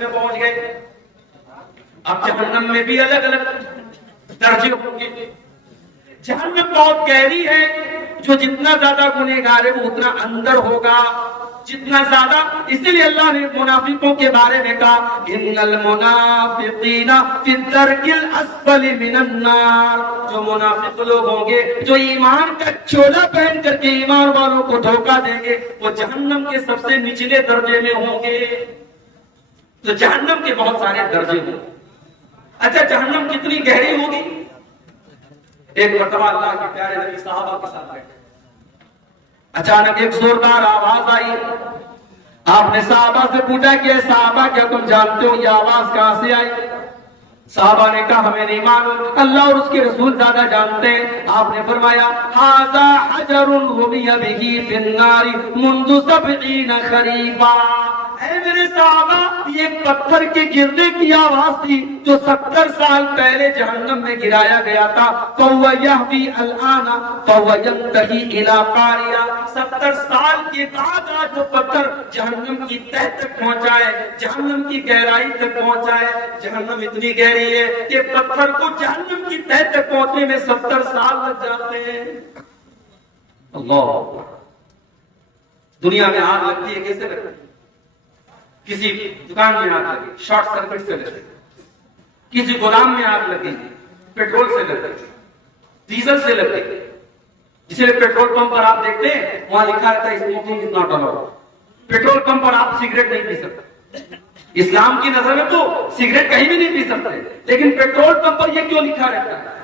میں پہنچ گئے. اب جہنم میں بھی الگ الگ درجے ہوں گے. جہنم بہت گہری ہے. جو جتنا زیادہ گنہگار ہے وہ اتنا اندر ہوگا, جتنا زیادہ. اسی لیے اللہ نے منافقوں کے بارے میں کہا ان المنافقین فی الدرک الاسفل من النار. جو منافق لوگ ہوں گے, جو ایمان کا چولا پہن کر کے ایمان والوں کو دھوکہ دیں گے, وہ جہنم کے سب سے نچلے درجے میں ہوں گے. تو جہنم کے بہت سارے درجے ہوں. اچھا جہنم کتنی گہری ہوگی؟ ایک مرتبہ اللہ کے پیارے نبی صحابہ کے ساتھ بیٹھے, اچانک ایک زوردار آواز آئی. آپ نے صحابہ سے پوچھا کہ صحابہ کیا تم جانتے ہو یہ آواز کہاں سے آئی؟ صحابہ نے کہا ہمیں نہیں معلوم, اللہ اور اس کے رسول زیادہ جانتے ہیں. آپ نے فرمایا ھذا حجر رمی بہ فی النار منذ 70 خریفا. اے میرے صحابہ, یہ پتھر کے گرنے کی آواز تھی جو 70 سال پہلے جہنم میں گرایا گیا تھا. فهو يهوي الآن فهو ينتهي إلى قارئة. 70 سال کے بعد آج وہ پتھر جہنم کی تہ تک پہنچا ہے, جہنم کی گہرائی تک پہنچا ہے. جہنم اتنی گہری ہے کہ پتھر کو جہنم کی تہ تک پہنچنے میں 70 سال لگ جاتے ہیں. اللہ. دنیا میں آگ لگتی ہے کیسے لگتی ہے؟ کسی دکان میں آگ لگی شارٹ سرکٹ سے لگی, کسی گودام میں آگ لگی پیٹرول سے لگی, ڈیزل سے لگی. اسی لیے پیٹرول پمپ پر آپ دیکھتے ہیں وہاں لکھا رہتا ہے smoking is not allowed. Petrol pump پر آپ سگریٹ نہیں پی سکتے. اسلام کی نظر میں تو سگریٹ کہیں بھی نہیں پی سکتے, لیکن پیٹرول پمپ پر یہ کیوں لکھا رہتا ہے؟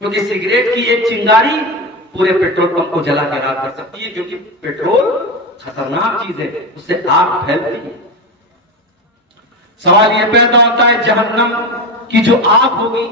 کیونکہ سگریٹ کی ایک چنگاری پورے پیٹرول پمپ کو جلا کے راکھ کر سکتی ہے, کیونکہ پیٹرول خطرناک چیز ہے, اس سے آگ پھیلتی ہے. سوال یہ پیدا ہوتا ہے جہنم کی جو آگ ہوگی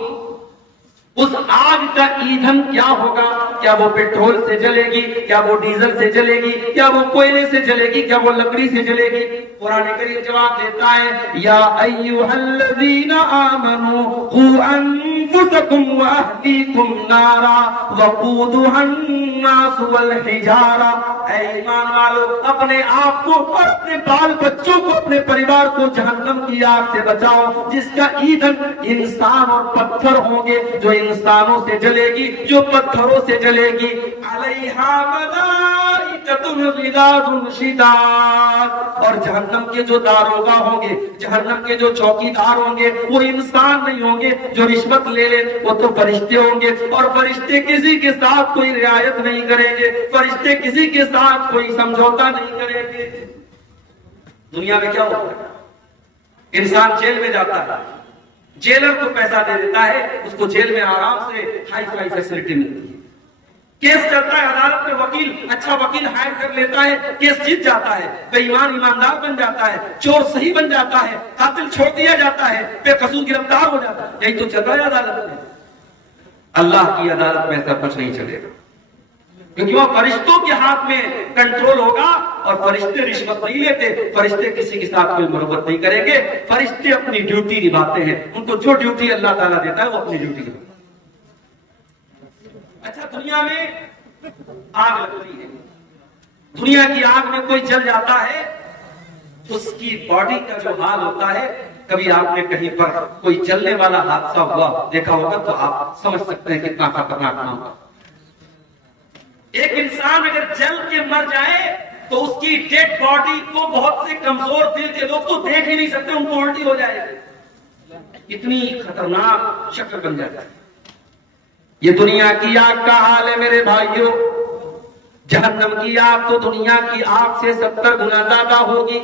اس آگ کا ایندھن کیا ہوگا؟ کیا وہ پیٹرول سے جلے گی, کیا وہ ڈیزل سے جلے گی, کیا وہ کوئلے سے جلے گی, کیا وہ لکڑی سے جلے گی؟ قرآن کریم جواب دیتا ہے یا ایھا الذین آمنوا قوا انفسکم واہلیکم نارا وقودھا الناس والحجارہ. اے ایمان والو, اپنے آپ کو اور اپنے بال بچوں کو, اپنے پریوار کو جہنم کی آگ سے بچاؤ جس کا ایندھن انسان اور پتھر ہوں گے, جو انسانوں سے جلے گی, جو پتھروں سے جلے گی. علیہا ملائکۃ غلاظ شداد. اور جہنم کے جو داروغہ ہوں گے, جہنم کے جو چوکیدار ہوں گے, وہ انسان نہیں ہوں گے جو رشوت لے لے, وہ تو فرشتے ہوں گے. اور فرشتے کسی کے ساتھ کوئی رعایت نہیں کریں گے, فرشتے کسی کے ساتھ کوئی سمجھوتا نہیں کریں گے. دنیا میں کیا ہوتا ہے؟ انسان جیل میں جاتا ہے, جیلر کو پیسہ دے دیتا ہے, اس کو جیل میں آرام سے ہائی فائی فیسلٹی ملتی ہے. کیس چلتا ہے عدالت میں, وکیل اچھا وکیل ہائر کر لیتا ہے, کیس جیت جاتا ہے, بے ایمان ایماندار بن جاتا ہے, چور صحیح بن جاتا ہے, قاتل چھوڑ دیا جاتا ہے, بے قصور گرفتار ہو جاتا ہے. یہی تو چل رہا ہے عدالت میں. اللہ کی عدالت میں ایسا کچھ نہیں چلے گا, کیونکہ وہ فرشتوں کے ہاتھ میں کنٹرول ہوگا, اور فرشتے رشوت نہیں لیتے, فرشتے کسی کے ساتھ کوئی مربت نہیں کریں گے. فرشتے اپنی ڈیوٹی نبھاتے ہیں, ان کو جو ڈیوٹی اللہ تعالیٰ دیتا ہے وہ اپنی ڈیوٹی نبھاتے ہیں. اچھا دنیا میں آگ لگتی ہے, دنیا کی آگ میں کوئی جل جاتا ہے, اس کی باڈی کا جو حال ہوتا ہے, کبھی آپ نے کہیں پر کوئی جلنے والا حادثہ ہوا دیکھا ہوگا تو آپ سمجھ سکتے ہیں کتنا خطرناک نہ ہوگا. ایک انسان اگر جل کے مر جائے تو اس کی ڈیڈ باڈی کو بہت سے کمزور دل کے لوگ تو دیکھ ہی نہیں سکتے, ان کو الٹی ہو جائے گی, اتنی خطرناک شکل بن جاتا ہے. یہ دنیا کی آگ کا حال ہے میرے بھائیوں. جہنم کی آگ تو دنیا کی آگ سے 70 گنا زیادہ ہوگی.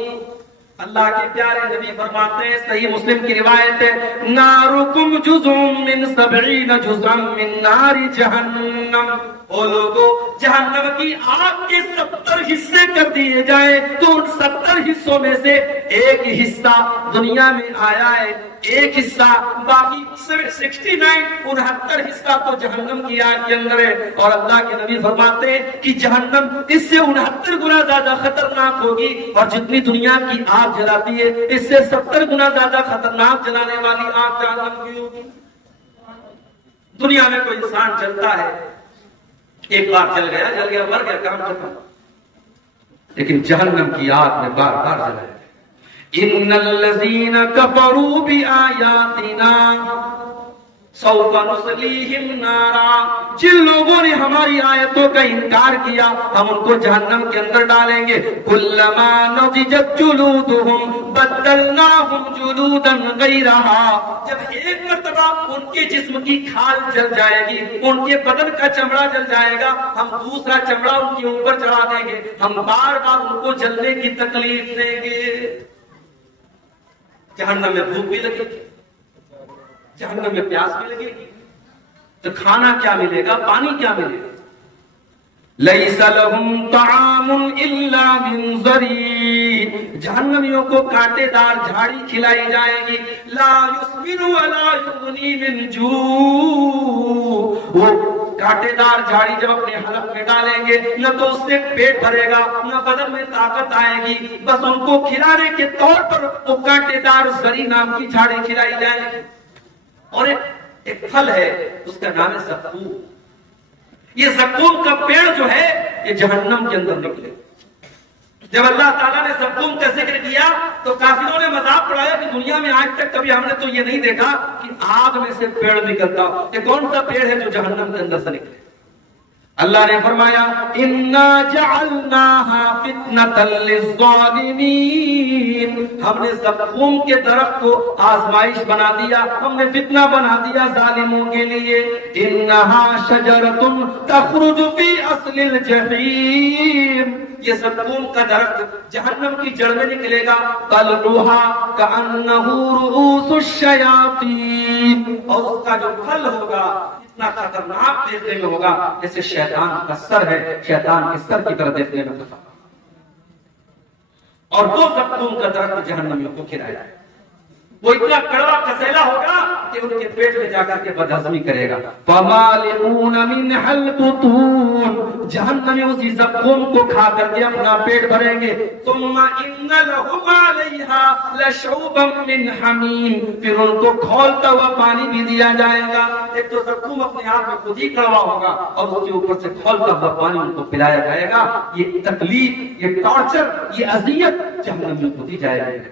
اللہ کے پیارے نبی فرماتے ہیں, صحیح مسلم کی روایت ہے, نارکم جزء من 70 جزءا من نار جہنم. او لوگو, جہنم کی آگ کے 70 حصے کر دیے جائیں تو ان 70 حصوں میں سے ایک حصہ دنیا میں آیا ہے, ایک حصہ باقی 69 حصہ تو جہنم کی آگ کے اندر ہے. اور اللہ کے نبی فرماتے ہیں کہ جہنم اس سے 69 گنا زیادہ خطرناک ہوگی, اور جتنی دنیا کی آگ جلاتی ہے اس سے 70 گنا زیادہ خطرناک جلانے والی آگ جہنم کی ہوگی. دنیا میں کوئی انسان چلتا ہے, ایک بار جل گیا مر گیا, کام ختم. لیکن جہنم کی آگ میں بار بار جلایا, ان الذین کفروا بآیاتنا سوف نصلیہم نارا، جن لوگوں نے ہماری آیتوں کا انکار کیا ہم ان کو جہنم کے اندر ڈالیں گے. کلما نضجت جلودہم بدلناہم جلودا غیرہا، جب ایک مرتبہ ان کے جسم کی کھال جل جائے گی، ان کے بدن کا چمڑا جل جائے گا، ہم دوسرا چمڑا ان کے اوپر چڑھا دیں گے، ہم بار بار ان کو جلنے کی تکلیف دیں گے. جہنم میں بھوک بھی لگے گی، جہنم میں پیاس بھی لگے گی، تو کھانا کیا ملے گا، پانی کیا ملے گا. لیس لہم طعام الا من ضریع، جہنمیوں کو کانٹے دار جھاڑی کھلائی جائے گی. لا یسمن ولا یغنی من جوع، وہ کانٹے دار جھاڑی جب اپنے حلق میں ڈالیں گے نہ تو اس سے پیٹ بھرے گا نہ بدن میں طاقت آئے گی، بس ان کو کھلانے کے طور پر وہ کانٹے دار زری نام کی جھاڑی کھلائی جائے گی. اور ایک پھل ہے اس کا نام ہے زقوم. یہ زقوم کا پیڑ جو ہے یہ جہنم کے اندر نکلے. جب اللہ تعالیٰ نے زقوم کا ذکر کیا تو کافروں نے مذاق اڑایا کہ دنیا میں آج تک کبھی ہم نے تو یہ نہیں دیکھا کہ آگ میں سے پیڑ نکلتا. یہ کون سا پیڑ ہے جو جہنم کے اندر سے نکلے؟ اللہ نے فرمایا انا جعلناها فتنة للظالمین، ہم نے زقوم کے درخت کو آزمائش بنا دیا، ہم نے فتنہ بنا دیا ظالموں کے لیے. انها شجرة تخرج في اصل الجحیم، یہ زقوم کا درخت جہنم کی جڑ میں نکلے گا. طلعها كأنه رؤوس الشیاطین، اور اس کا جو پھل ہوگا اتنا خطرناک دیکھنے میں ہوگا جیسے شیطان کا سر ہے، شیطان کے سر کی طرح دیکھنے میں ہوگا. اور وہ زقوم کا درخت جہنمیوں کو کھلایا ہے، وہ اتنا کڑوا کسیلا ہوگا کہ ان کے پیٹ میں جا کر کے بدہضمی کرے گا. فَمَالِئُونَ مِنْهَا الْبُطُونَ، جہنمی اسی زقوم کو کھا کر کے اپنا پیٹ بھریں گے. ثُمَّ إِنَّ لَهُمْ عَلَيْهَا لَشَوْبًا مِّنْ حَمِيمٍ، پھر ان کو کھولتا ہوا پانی بھی دیا جائے گا. ایک تو زقوم اپنے آپ میں خود ہی کڑوا ہوگا اور اس کے اوپر سے کھولتا ہوا پانی ان کو پلایا جائے گا. یہ تکلیف، یہ ٹارچر، یہ اذیت جہنم میں خود ہی جائے گا.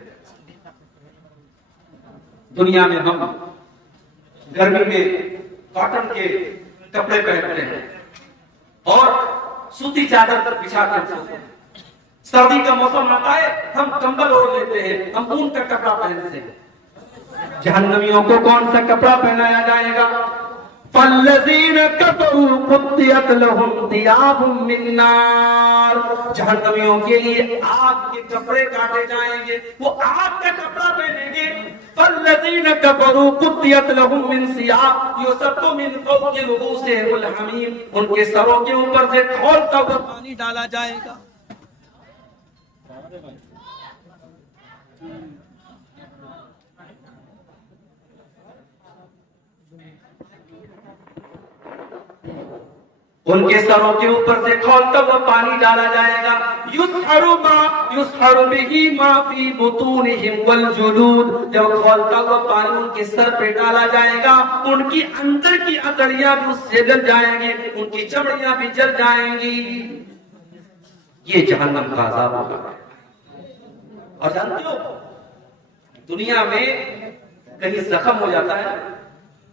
دنیا میں ہم گرمی میں کاٹن کے کپڑے پہنتے ہیں اور سوتی چادر بچھا کر سوتے ہیں. سردی کا موسم آتا ہے ہم کمبل اوڑھ لیتے ہیں، ہم اون کا کپڑا پہنتے ہیں. جہنمیوں کو کون سا کپڑا پہنایا جائے گا؟ فالذین کفروا قطعت لهم ثیاب من نار، جہنمیوں کے لیے آگ کے کپڑے کاٹے جائیں گے، وہ آگ کا کپڑا پہنیں گے. فالذین کفروا قطعت لهم من ثیاب یصب من فوق رؤوسهم الحمیم، ان کے سروں کے اوپر سے کھولتا ہوا پانی ڈالا جائے گا. ان کے سروں کے اوپر سے کھولتا ہوا پانی ڈالا جائے گا. یسحر به ما فی بطونہم والجلود، جب کھولتا ہوا پانی ان کے سر پہ ڈالا جائے گا ان کی اندر کی اتڑیاں بھی اس سے جل جائیں گی، ان کی چمڑیاں بھی جل جائیں گی. یہ جہنم کا عذاب ہوگا. اور جانتے ہو دنیا میں کہیں زخم ہو جاتا ہے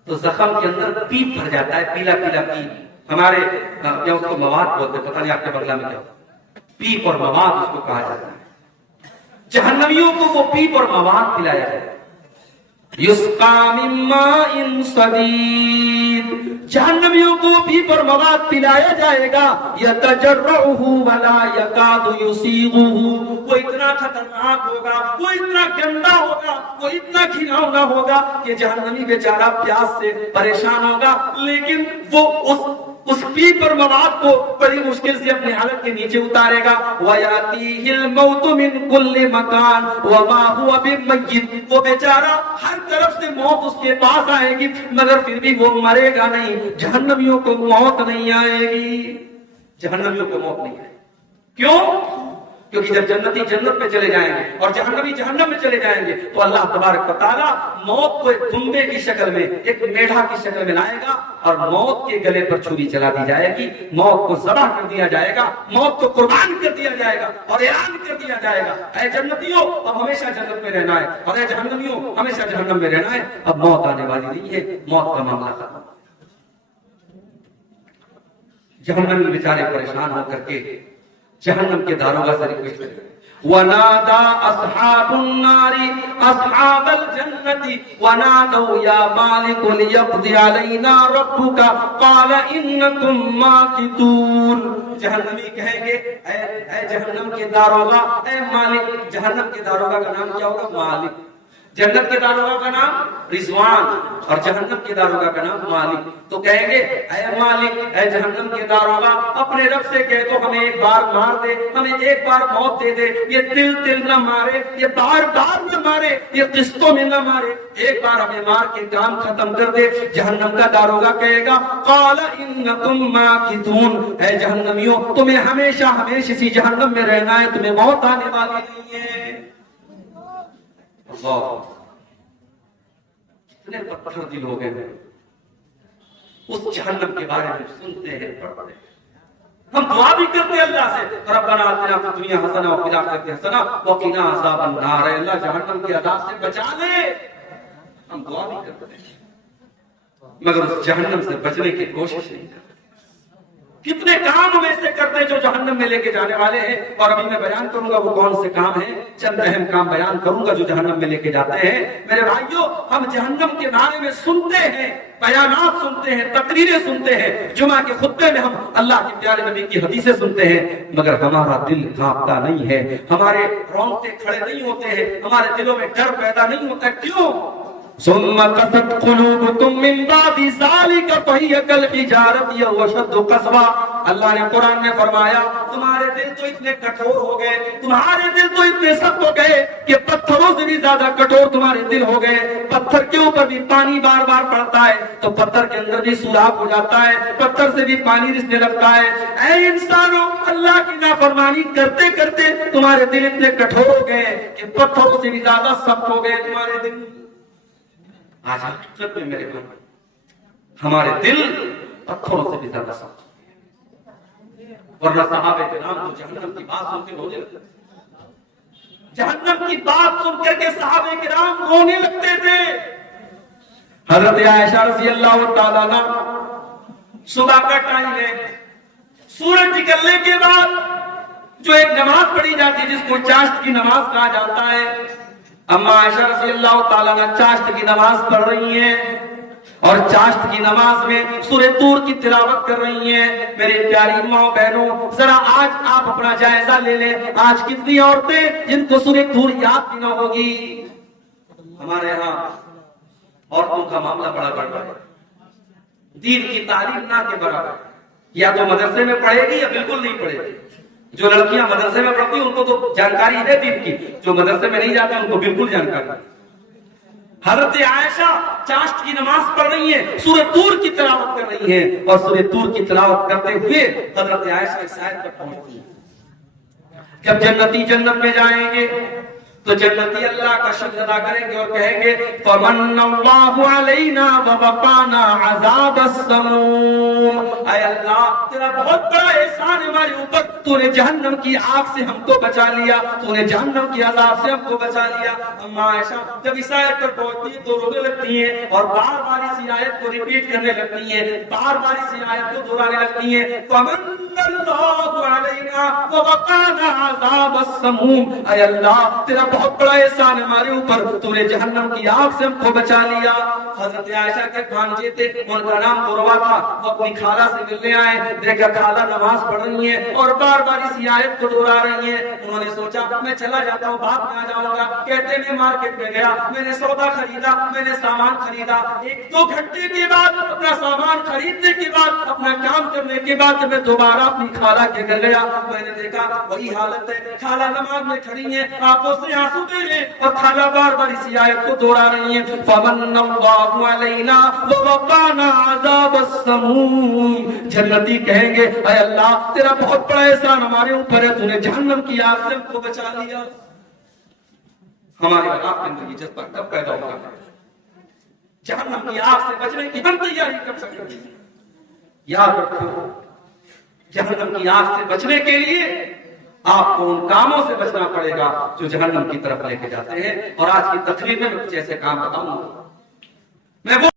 تو زخم کے اندر پیپ بھر جاتا ہے، پیلا پیلا پیپ. ہمارے یا اس کو مواد بولتے، پتہ نہیں آپ کے بنگلہ میں کیا پیپ اور مواد اس کو کہا جاتا ہے. جہنمیوں کو وہ پیپ اور مواد پلایا جائے. یسقا من ماء صدید، جہنمیوں کو پیپ اور مواد پلایا جائے گا. یتجرعہ ولا یکاد یسیغہ، وہ اتنا خطرناک ہوگا، وہ اتنا گندا ہوگا، وہ اتنا گھناؤنا ہوگا کہ جہنمی بیچارہ پیاس سے پریشان ہوگا، لیکن وہ اس پیپ اور مواد کو بڑی مشکل سے اپنے حلق کے نیچے اتارے گا. وَيَأْتِيهِ الْمَوْتُ مِنْ كُلِّ مَكَانٍ وَمَا هُوَ بِمَيِّتٍ، وہ بیچارہ ہر طرف سے موت اس کے پاس آئے گی مگر پھر بھی وہ مرے گا نہیں. جہنمیوں کو موت نہیں آئے گی، جہنمیوں کو موت نہیں آئے گی. کیوں؟ کیونکہ جب جنتی جنت میں چلے جائیں گے اور جہنمی جہنم میں چلے جائیں گے تو اللہ تبارک و تعالیٰ موت کو ایک دمبے کی شکل میں، ایک میڈھا کی شکل میں لائے گا اور موت کے گلے پر چھری چلا دی جائے گی، موت کو ذبح کر دیا جائے گا، موت کو قربان کر دیا جائے گا اور اعلان کر دیا جائے گا اے جنتیوں اب ہمیشہ جنت میں رہنا ہے، اور اے جہنمیوں ہمیشہ جہنم میں رہنا ہے، اب موت آنے والی نہیں ہے، موت کا معاملہ ختم۔ جہنمی بیچارے پریشان ہو کر کے جہنم کے داروغہ سے ریکویسٹ کرتے وَنَادَى أَصْحَابُ النَّارِ أَصْحَابَ الْجَنَّةِ وَنَادَوْا يَا مَالِكُ لِيَقْضِيَ عَلَيْنَا رَبُّكَ قَالَ إِنَّكُمْ مَاكِثُونَ۔ جہنمی کہیں گے اے جہنم کے داروغہ، اے مالک۔ جہنم کے داروغہ کا نام کیا ہوگا؟ مالک۔ جنت کے داروغہ کا نام رضوان اور جہنم کے داروغہ کا نام مالک۔ تو کہیں گے اے مالک، اے جہنم کے داروغہ، اپنے رب سے کہہ تو ہمیں ایک بار مار دے، ہمیں ایک بار موت دے دے، یہ تل تل نہ مارے، یہ بار بار نہ مارے، یہ قسطوں میں نہ مارے، ایک بار ہمیں مار کے کام ختم کر دے۔ جہنم کا داروغہ کہے گا قال انکم ماکثون، اے جہنمیوں تمہیں ہمیشہ ہمیشہ اسی جہنم میں رہنا ہے، تمہیں موت آنے والی نہیں ہے۔ اللہ، کتنے پتھر دل ہو گئے ہیں اس جہنم کے بارے میں سنتے ہیں، پڑھتے ہیں۔ ہم دعا بھی کرتے ہیں اللہ سے ربنا آتنا فی الدنیا حسنہ وفی الآخرۃ حسنہ وقنا عذاب النار، اللہ جہنم کے عذاب سے بچا لے، ہم دعا بھی کرتے ہیں مگر اس جہنم سے بچنے کی کوشش نہیں کرتے۔ کتنے کام ہم ایسے کرتے ہیں جو جہنم میں لے کے جانے والے ہیں، اور ابھی میں بیان کروں گا وہ کون سے کام ہیں، چند اہم کام بیان کروں گا جو جہنم میں لے کے جاتے ہیں۔ میرے بھائیوں، ہم جہنم کے بارے میں سنتے ہیں، بیانات سنتے ہیں، تقریریں سنتے ہیں، جمعہ کے خطبے میں ہم اللہ کے پیارے نبی کی حدیثیں سنتے ہیں، مگر ہمارا دل کانپتا نہیں ہے، ہمارے رونگٹے کھڑے نہیں ہوتے ہیں، ہمارے دلوں میں ڈر پیدا نہیں ہوتا۔ کیوں؟ ثم قست قلوبكم من بعد ذلك فهي كالحجارة أو أشد قسوة۔ اللہ نے قرآن میں فرمایا تمہارے دل تو اتنے کٹھور ہو گئے، تمہارے دل تو اتنے سخت ہو گئے کہ پتھروں سے بھی زیادہ کٹھور تمہارے دل ہو گئے۔ پتھر کے اوپر بھی پانی بار بار پڑتا ہے تو پتھر کے اندر بھی سوراخ ہو جاتا ہے، پتھر سے بھی پانی رسنے لگتا ہے۔ اے انسانوں، اللہ کی نافرمانی کرتے کرتے تمہارے دل اتنے کٹھور ہو گئے کہ پتھروں سے بھی زیادہ سخت ہو گئے تمہارے دل۔ آج حقیقت میں میرے بھائی ہمارے دل پتھروں سے بھی زیادہ سخت، ورنہ صحابہ کرام کو جہنم کی بات سن کے رونے لگتے تھے، جہنم کی بات سن کر کے صحابہ کرام رونے لگتے تھے۔ حضرت عائشہ رضی اللہ تعالیٰ عنہ صبح کا ٹائم ہے، سورج نکلنے کے بعد جو ایک نماز پڑھی جاتی ہے جس کو چاشت کی نماز کہا جاتا ہے، اما عائشہ رضی اللہ تعالیٰ عنہ چاشت کی نماز پڑھ رہی ہیں اور چاشت کی نماز میں سورہ طور کی تلاوت کر رہی ہیں۔ میرے پیاری ماں بہنوں، ذرا آج آپ اپنا جائزہ لے لیں، آج کتنی عورتیں جن کو سورہ طور یاد بھی نہ ہوگی۔ ہمارے ہاں عورتوں کا معاملہ بڑا بڑا ہے، دین کی تعلیم نہ کے برابر، یا تو مدرسے میں پڑھے گی یا بالکل نہیں پڑھے گی۔ جو لڑکیاں مدرسے میں پڑھتی ہیں ان کو تو جانکاری ہے دین کی، جو مدرسے میں نہیں جاتے ان کو بالکل جانکاری ہے۔ حضرت عائشہ چاشت کی نماز پڑھ رہی ہیں، سورہ طور کی تلاوت کر رہی ہیں، اور سورہ طور کی تلاوت کرتے ہوئے حضرت عائشہ اس آیت پر پہنچتی ہیں جب جنتی جنت میں جائیں گے تو جنتی اللہ کا شکر ادا کریں گے اور کہیں گے فمن اللہ علینا ووقانا عذاب السموم، اے اللہ تیرا بہت بڑا احسان ہمارے اوپر، تو نے جہنم کی آگ سے ہم کو بچا لیا، تو نے جہنم کی عذاب سے ہم کو بچا لیا۔ اما عائشہ جب اس آیت پر پہنچتی ہیں تو رونے لگتی ہیں اور بار بار اسی آیت کو ریپیٹ کرنے لگتی ہیں، بار بار اسی آیت کو دہرانے لگتی ہیں فمن اللہ علینا ووقانا عذاب السموم، اے اللہ تیرا بہت بڑا احسان ہمارے اوپر، تو نے جہنم کی آگ سے ہم کو بچا لیا۔ حضرت عائشہ کے بھانجے تھے، ان کا نام عروہ تھا، وہ اپنی خالہ سے ملنے آئے، دیکھا خالہ نماز پڑھ رہی ہیں اور بار بار اسی آیت کو دہرا رہی ہیں۔ انہوں نے سوچا میں چلا جاتا ہوں، بعد میں آ جاؤں گا۔ کہتے میں مارکیٹ میں گیا، میں نے سودا خریدا، میں نے سامان خریدا، ایک دو گھنٹے کے بعد اپنا سامان خریدنے کے بعد، اپنا کام کرنے کے بعد جب میں دوبارہ اپنی خالہ کے گھر گیا, میں نے دیکھا وہی حالت ہے, خالہ نماز میں کھڑی ہیں, آنکھوں سے آنسو بہ رہے ہیں, اور خالہ بار بار اسی آیت کو دوہرا رہی ہیں, فمن اللہ علینا ووقانا عذاب السموم. جنتی کہیں گے اے اللہ تیرا بہت بڑا احسان ہمارے اوپر ہے, تو نے جہنم کی آگ سے ہم کو بچا لیا. ہمارے آپ کے اندر یہ جذبہ کب پیدا ہوگا جہنم کی آگ سے بچنے کی ہم تیاری کر سکیں گے؟ یاد رکھو, جہنم کی آگ سے بچنے کے لیے آپ کو ان کاموں سے بچنا پڑے گا جو جہنم کی طرف لے کے جاتے ہیں. اور آج کی تقریر میں کچھ ایسے کام بتاؤں گا, میں وہ